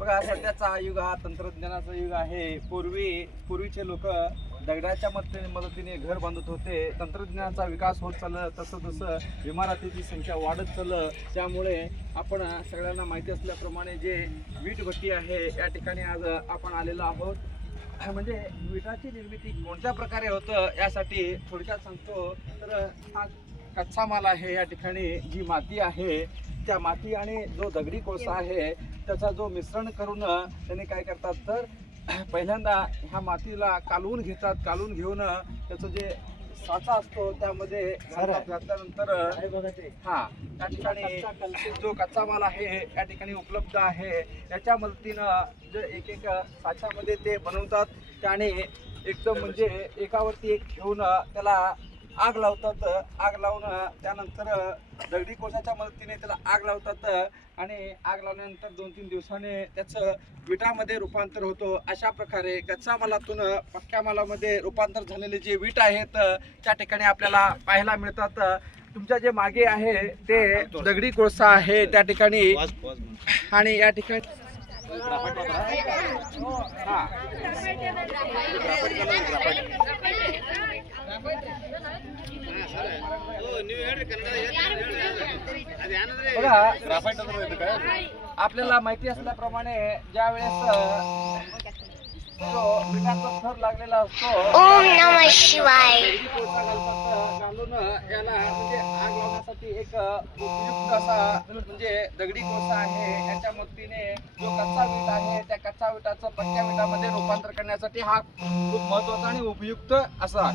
बघा, सध्याचा हा युग हा तंत्रज्ञानाचा युग आहे. पूर्वीचे लोक दगडाच्या मदतीने घर बांधत होते. तंत्रज्ञानाचा विकास होत चालला, तसं तसं इमारतीची संख्या वाढत चाललं. त्यामुळे आपण सगळ्यांना माहिती असल्याप्रमाणे जे वीटभट्टी आहे या ठिकाणी आज आपण आलेलो आहोत. म्हणजे विटाची निर्मिती कोणत्या प्रकारे होतं यासाठी थोडक्यात सांगतो. तर हा कच्चा माल आहे. या ठिकाणी जी माती आहे त्या माती आणि जो दगडी कोळसा आहे त्याचा जो मिश्रण करून त्यांनी काय करतात तर पहिल्यांदा ह्या मातीला कालवून घेतात. कालवून घेऊन त्याचं जे साचा असतो त्यामध्ये घातल्यानंतर त्या ठिकाणी जो कच्चा माल आहे या ठिकाणी उपलब्ध आहे. याच्या मदतीनं जे एक साच्यामध्ये ते बनवतात. त्याने एकदम म्हणजे एकावरती एक घेऊन त्याला आग लावतात. आग लावून त्यानंतर दगडी कोळशाच्या मदतीने त्याला आग लावतात आणि आग लावल्यानंतर 2-3 दिवसाने त्याचं विटामध्ये रूपांतर होतो. अशा प्रकारे कच्चा मालातून पक्क्या मालामध्ये रूपांतर झालेले जे विट आहेत त्या ठिकाणी आपल्याला पाहायला मिळतात. तुमच्या जे मागे आहे ते दगडी कोळसा आहे त्या ठिकाणी. आणि या ठिकाणी आपल्याला माहिती असल्याप्रमाणे ज्या वेळेस विटाचा थर लागलेला असतो ओम नमः शिवाय घालून याला म्हणजे आग लावण्यासाठी एक उपयुक्त असा म्हणजे दगडी कोळसा आहे. याच्या मदतीने जो कच्चा वीट आहे त्या कच्चा विटाचं पक्क्या विटामध्ये रूपांतर करण्यासाठी हा खूप महत्वाचा आणि उपयुक्त असा